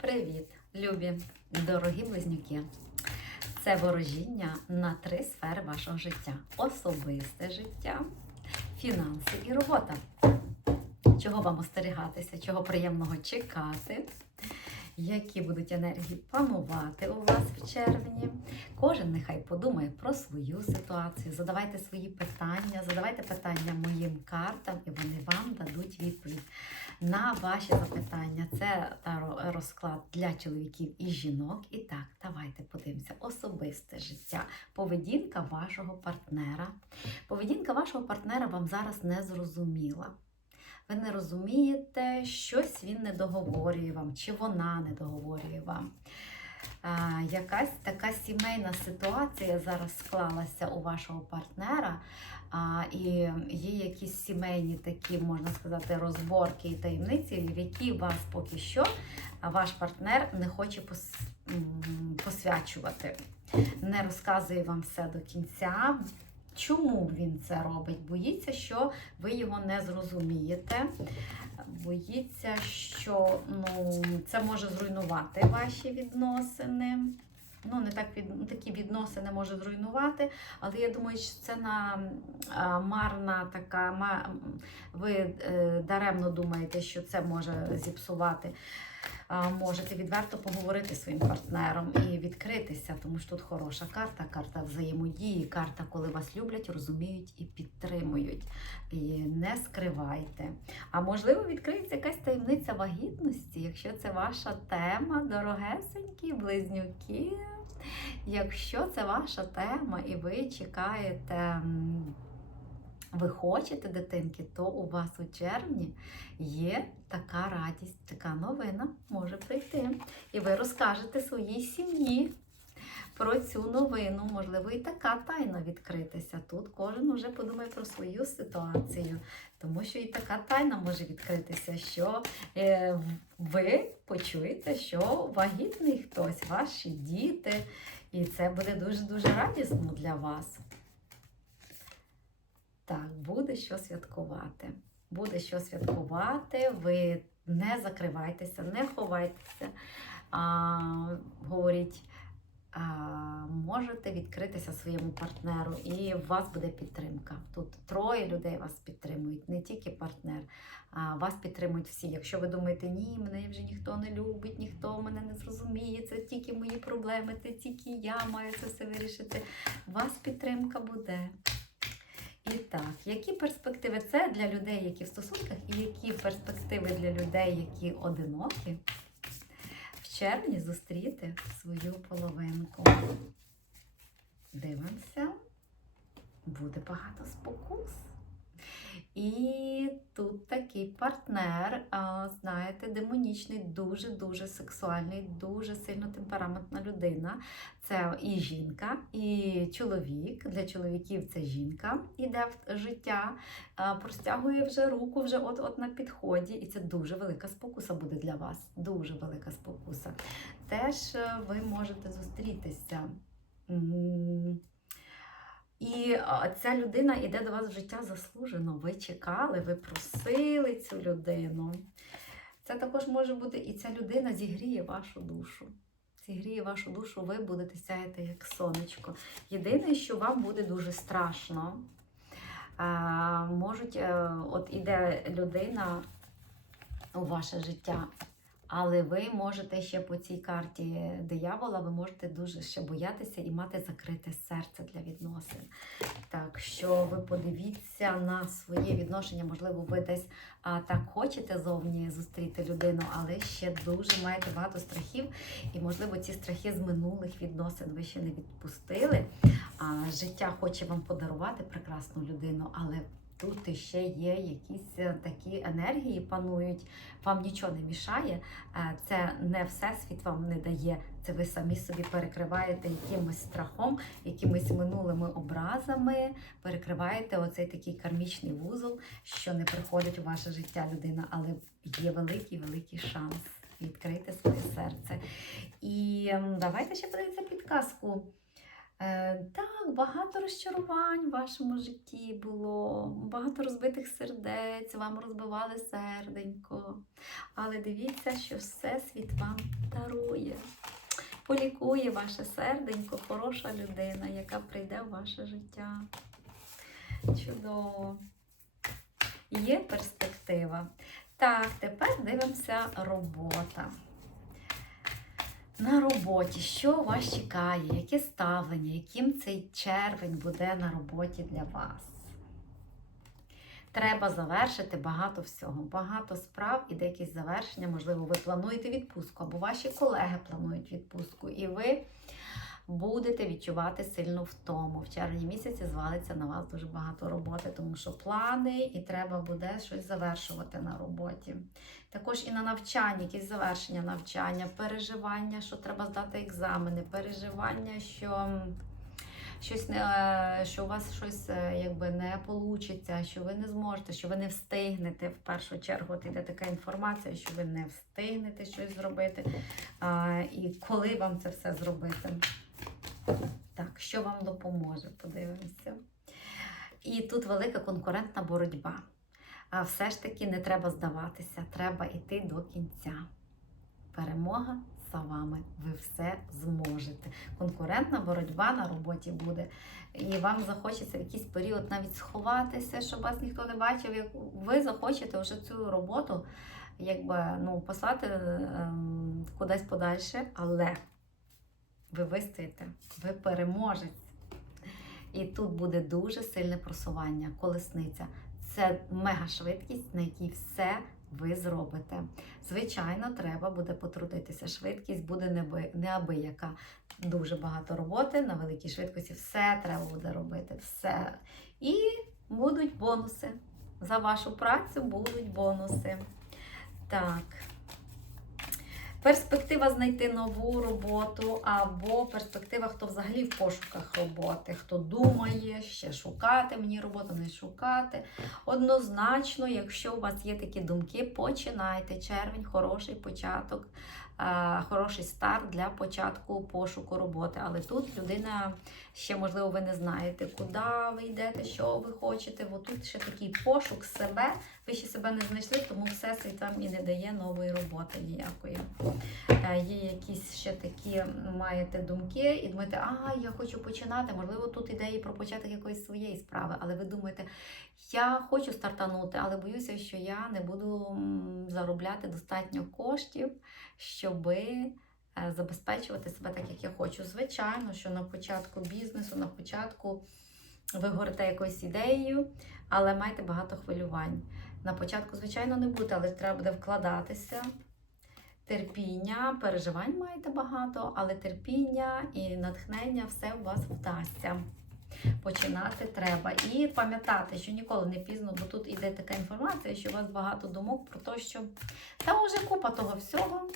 Привіт, любі, дорогі близнюки. Це ворожіння на три сфери вашого життя: особисте життя, фінанси і робота. Чого вам остерігатися, чого приємного чекати, які будуть енергії панувати у вас в червні. Кожен нехай подумає про свою ситуацію. Задавайте свої питання, задавайте питання моїм картам, і вони вам дадуть відповідь на ваші запитання. Це розклад для чоловіків і жінок. І так, давайте подивимося. Особисте життя, поведінка вашого партнера. Поведінка вашого партнера вам зараз не зрозуміла. Ви не розумієте, щось він не договорює вам, чи вона не договорює вам. А, якась така сімейна ситуація зараз склалася у вашого партнера, а, і є якісь сімейні такі, можна сказати, розборки і таємниці, в які вас поки що ваш партнер не хоче пос, посвячувати, не розказує вам все до кінця. Чому він це робить? Боїться, що ви його не зрозумієте. Боїться, що ну, це може зруйнувати ваші відносини. Ну, не так від, такі відносини може зруйнувати, але я думаю, що це на а, марна така. Ма, ви е, даремно думаєте, що це може зіпсувати. А, можете відверто поговорити зі своїм партнером і відкритися, тому що тут хороша карта, карта взаємодії, карта, коли вас люблять, розуміють і підтримують. І не скривайте. А можливо, відкриється якась таємниця вагітності, якщо це ваша тема, дорогесенькі, близнюки. Якщо це ваша тема і ви чекаєте, ви хочете дитинки, то у вас у червні є така радість, така новина може прийти. І ви розкажете своїй сім'ї про цю новину. Можливо, і така тайна відкритися. Тут кожен уже подумає про свою ситуацію, тому що і така тайна може відкритися, що е, ви почуєте, що вагітний хтось, ваші діти, і це буде дуже-дуже радісно для вас. Так, буде що святкувати. Буде що святкувати. Ви не закривайтеся, не ховайтеся. А, говоріть, а, можете відкритися своєму партнеру, і у вас буде підтримка. Тут троє людей вас підтримують, не тільки партнер, а вас підтримують всі. Якщо ви думаєте, ні, мене вже ніхто не любить, ніхто мене не зрозуміє, це тільки мої проблеми, це тільки я маю це все вирішити. У вас підтримка буде. І так, які перспективи це для людей, які в стосунках, і які перспективи для людей, які одинокі, в червні зустріти свою половинку. Дивимося, буде багато спокус. І тут такий партнер, знаєте, демонічний, дуже-дуже сексуальний, дуже сильно темпераментна людина. Це і жінка, і чоловік. Для чоловіків це жінка іде в життя, простягує вже руку, вже от-от на підході. І це дуже велика спокуса буде для вас. Дуже велика спокуса. Теж е, ви можете зустрітися. І ця людина йде до вас в життя заслужено. Ви чекали, ви просили цю людину. Це також може бути, і ця людина зігріє вашу душу. Зігріє вашу душу, ви будете сяяти як сонечко. Єдине, що вам буде дуже страшно. Можуть, е, от іде людина у ваше життя, але ви можете ще по цій карті диявола, ви можете дуже ще боятися і мати закрите серце для відносин. Так що ви подивіться на своє відношення, можливо, ви десь а, так хочете зовні зустріти людину, але ще дуже маєте багато страхів, і, можливо, ці страхи з минулих відносин ви ще не відпустили. А, життя хоче вам подарувати прекрасну людину, але тут ще є якісь е, такі енергії панують, вам нічого не мішає. Е, Це не всесвіт вам не дає. Це ви самі собі перекриваєте якимось страхом, якимись минулими образами, перекриваєте оцей такий кармічний вузол, що не приходить у ваше життя людина, але є великий великий шанс відкрити своє серце. І давайте ще подивіться підказку. Е, так, багато розчарувань в вашому житті було, багато розбитих сердець, вам розбивали серденько. Але дивіться, що Всесвіт вам дарує. Полікує ваше серденько, хороша людина, яка прийде в ваше життя. Чудово. Є перспектива. Так, тепер дивимося робота. На роботі, що вас чекає, яке ставлення, яким цей червень буде на роботі для вас? Треба завершити багато всього, багато справ і деякі завершення. Можливо, ви плануєте відпустку, або ваші колеги планують відпустку, і ви будете відчувати сильну втому. В червні місяці звалиться на вас дуже багато роботи, тому що плани і треба буде щось завершувати на роботі. Також і на навчанні, якісь завершення навчання, переживання, що треба здати екзамени, переживання, що. Щось не е, що у вас щось е, якби не получиться, що ви не зможете, що ви не встигнете в першу чергу. От іде така інформація, що ви не встигнете щось зробити. І коли вам це все зробити? Так, що вам допоможе? Подивимося. І тут велика конкурентна боротьба. А все ж таки не треба здаватися, треба йти до кінця. Перемога за вами. Ви все зможете. Конкурентна боротьба на роботі буде. І вам захочеться в якийсь період навіть сховатися, щоб вас ніхто не бачив. Ви захочете вже цю роботу якби, ну, послати ем, кудись подальше, але ви вистоїте, ви переможець. І тут буде дуже сильне просування, колесниця. Це мега швидкість, на якій все ви зробите. Звичайно, треба буде потрудитися. Швидкість буде неабияка. Дуже багато роботи на великій швидкості. Все треба буде робити. Все. І будуть бонуси. За вашу працю будуть бонуси. Так. Перспектива знайти нову роботу, або перспектива, хто взагалі в пошуках роботи, хто думає, ще шукати мені роботу, не шукати. Однозначно, якщо у вас є такі думки, починайте. Червень хороший початок, хороший старт для початку пошуку роботи. Але тут людина ще, можливо, ви не знаєте, куди ви йдете, що ви хочете. Бо тут ще такий пошук себе. Ви ще себе не знайшли, тому все всесвіт вам і не дає нової роботи ніякої. Е, Є якісь ще такі маєте думки, і думаєте, а я хочу починати. Можливо, тут ідеї про початок якоїсь своєї справи, але ви думаєте, я хочу стартанути, але боюся, що я не буду заробляти достатньо коштів, щоби е, забезпечувати себе так, як я хочу. Звичайно, що на початку бізнесу, на початку ви горите якоюсь ідеєю, але маєте багато хвилювань. На початку, звичайно, не буде, але треба буде вкладатися. Терпіння, переживань маєте багато, але терпіння і натхнення все у вас вдасться. Починати треба. І пам'ятати, що ніколи не пізно, бо тут іде така інформація, що у вас багато думок про те, що та вже купа того всього.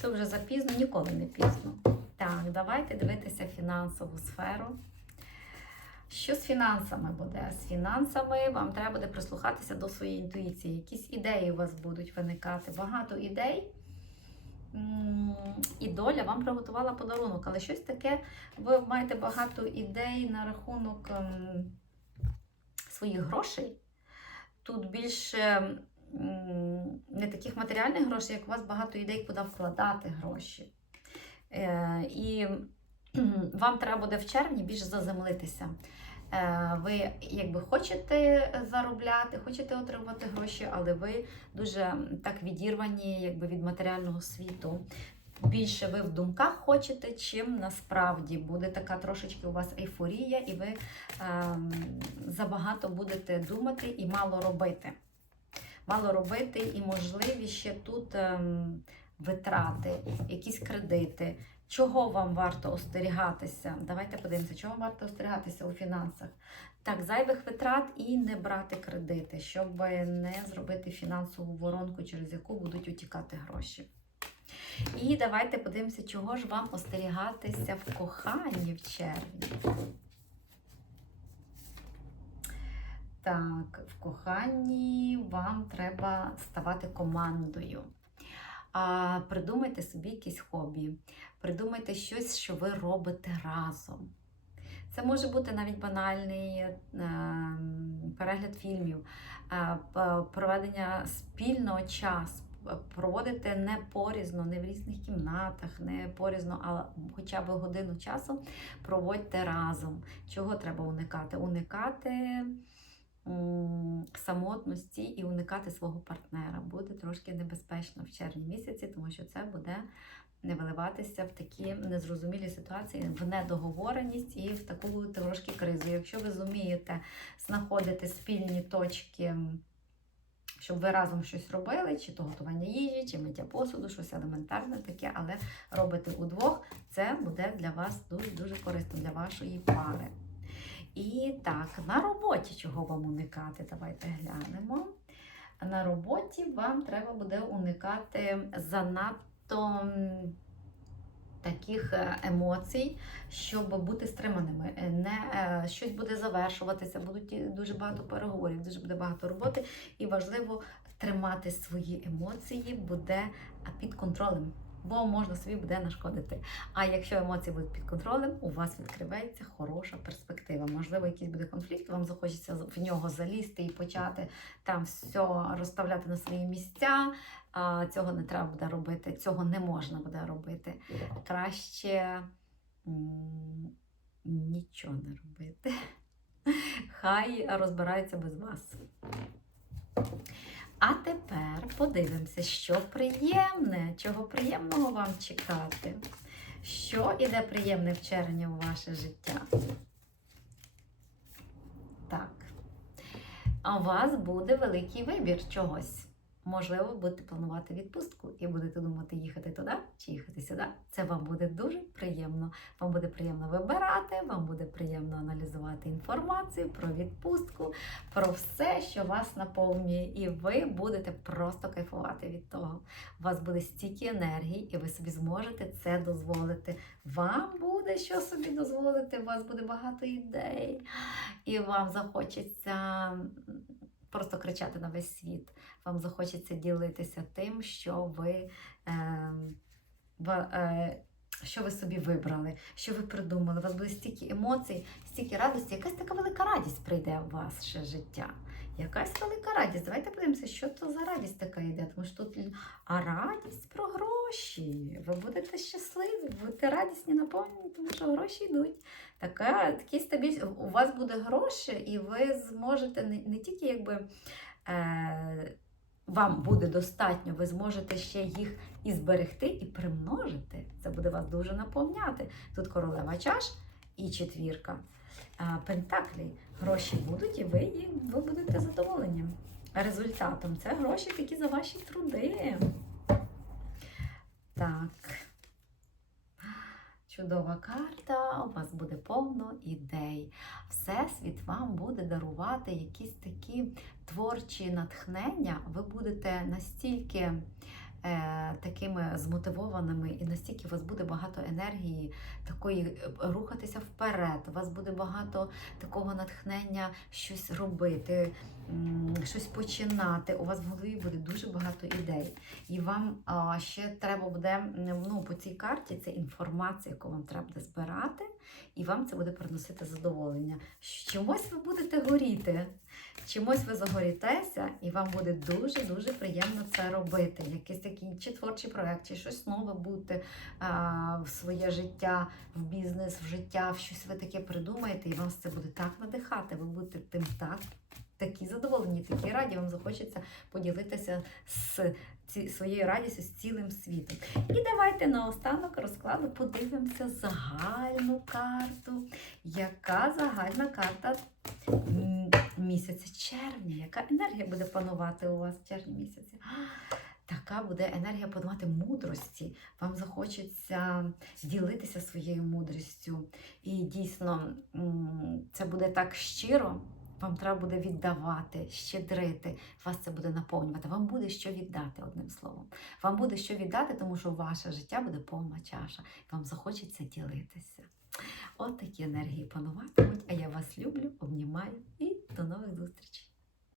Це вже запізно, ніколи не пізно. Так, давайте дивитися фінансову сферу. Що з фінансами буде? З фінансами вам треба буде прислухатися до своєї інтуїції. Якісь ідеї у вас будуть виникати. Багато ідей. І доля вам приготувала подарунок, але щось таке, ви маєте багато ідей на рахунок ем, своїх грошей. Тут більше не таких матеріальних грошей, як у вас багато ідей, куди вкладати гроші. Е, І вам треба буде в червні більше заземлитися. Е, Ви якби хочете заробляти, хочете отримувати гроші, але ви дуже так відірвані якби, від матеріального світу. Більше ви в думках хочете, чим насправді буде така трошечки у вас ейфорія, і ви ем, забагато будете думати і мало робити. Мало робити, і можливі ще тут ем, витрати, якісь кредити. Чого вам варто остерігатися? Давайте подивимося, чого варто остерігатися у фінансах. Так, зайвих витрат і не брати кредити, щоб не зробити фінансову воронку, через яку будуть утікати гроші. І давайте подивимося, чого ж вам остерігатися в коханні в червні. Так, в коханні вам треба ставати командою. Придумайте собі якісь хобі, придумайте щось, що ви робите разом. Це може бути навіть банальний е, перегляд фільмів, е, проведення спільного часу. Проводити не порізно, не в різних кімнатах, не порізно, а хоча б годину часу проводьте разом. Чого треба уникати? Уникати самотності і уникати свого партнера. Буде трошки небезпечно в червні місяці, тому що це буде не виливатися в такі незрозумілі ситуації, в недоговореність і в таку трошки кризу. Якщо ви зумієте знаходити спільні точки. Щоб ви разом щось робили, чи то готування їжі, чи миття посуду, щось елементарне таке, але робите удвох, це буде для вас дуже-дуже корисно для вашої пари. І так, на роботі чого вам уникати? Давайте глянемо. На роботі вам треба буде уникати занадто таких е, емоцій, щоб бути стриманими. Е, Не е, щось буде завершуватися, будуть дуже багато переговорів, дуже буде багато роботи, і важливо тримати свої емоції буде під контролем. Бо можна собі буде нашкодити. А якщо емоції будуть під контролем, у вас відкривається хороша перспектива. Можливо, якийсь буде конфлікт, вам захочеться в нього залізти і почати там все розставляти на свої місця. А, цього не треба буде робити, цього не можна буде робити. Краще нічого не робити. Хай розбираються без вас. А тепер подивимося, що приємне, чого приємного вам чекати. Що іде приємне в червні у ваше життя? Так. А у вас буде великий вибір чогось. Можливо, будете планувати відпустку і будете думати, їхати туди чи їхати сюди. Це вам буде дуже приємно. Вам буде приємно вибирати, вам буде приємно аналізувати інформацію про відпустку, про все, що вас наповнює, і ви будете просто кайфувати від того. У вас буде стільки енергії, і ви собі зможете це дозволити. Вам буде що собі дозволити, у вас буде багато ідей, і вам захочеться просто кричати на весь світ. Вам захочеться ділитися тим, що ви. Е, е, що ви собі вибрали, що ви придумали, у вас буде стільки емоцій, стільки радості, якась така велика радість прийде у вас життя. Якась велика радість. Давайте подивимося, що то за радість така йде. Тому що тут а радість про гроші. Ви будете щасливі, будете радісні, наповнені, тому що гроші йдуть. Така, такий стабіль... У вас буде гроші, і ви зможете не, не тільки якби. Е, вам буде достатньо, ви зможете ще їх і зберегти, і примножити. Це буде вас дуже наповняти. Тут королева чаш і четвірка а, пентаклей. Гроші будуть, і ви, їх- ви будете задоволені. Результатом це гроші такі за ваші труди. Так. Чудова карта, у вас буде повно ідей. Всесвіт вам буде дарувати якісь такі творчі натхнення. Ви будете настільки такими змотивованими, і настільки у вас буде багато енергії, такої е, рухатися вперед. У вас буде багато такого натхнення щось робити, щось починати. У вас в голові буде дуже багато ідей. І вам ще треба буде ну, по цій карті це інформація, яку вам треба буде збирати, і вам це буде приносити задоволення. Чимось ви будете горіти, чимось ви загорітеся, і вам буде дуже-дуже приємно це робити. Якийсь такий чи творчий проект, чи щось нове будете а, в своє життя, в бізнес, в життя, в щось ви таке придумаєте, і вам це буде так надихати. Ви будете тим так. Такі задоволені, такі раді, вам захочеться поділитися з ці, своєю радістю з цілим світом. І давайте наостанок розкладу подивимося загальну карту. Яка загальна карта місяця червня? Яка енергія буде панувати у вас в червні місяці? Така буде енергія панувати мудрості. Вам захочеться ділитися своєю мудрістю. І дійсно це буде так щиро. Вам треба буде віддавати, щедрити, вас це буде наповнювати. Вам буде що віддати, одним словом. Вам буде що віддати, тому що ваше життя буде повна чаша. Вам захочеться ділитися. От такі енергії пануватимуть. А я вас люблю, обнімаю і до нових зустрічей.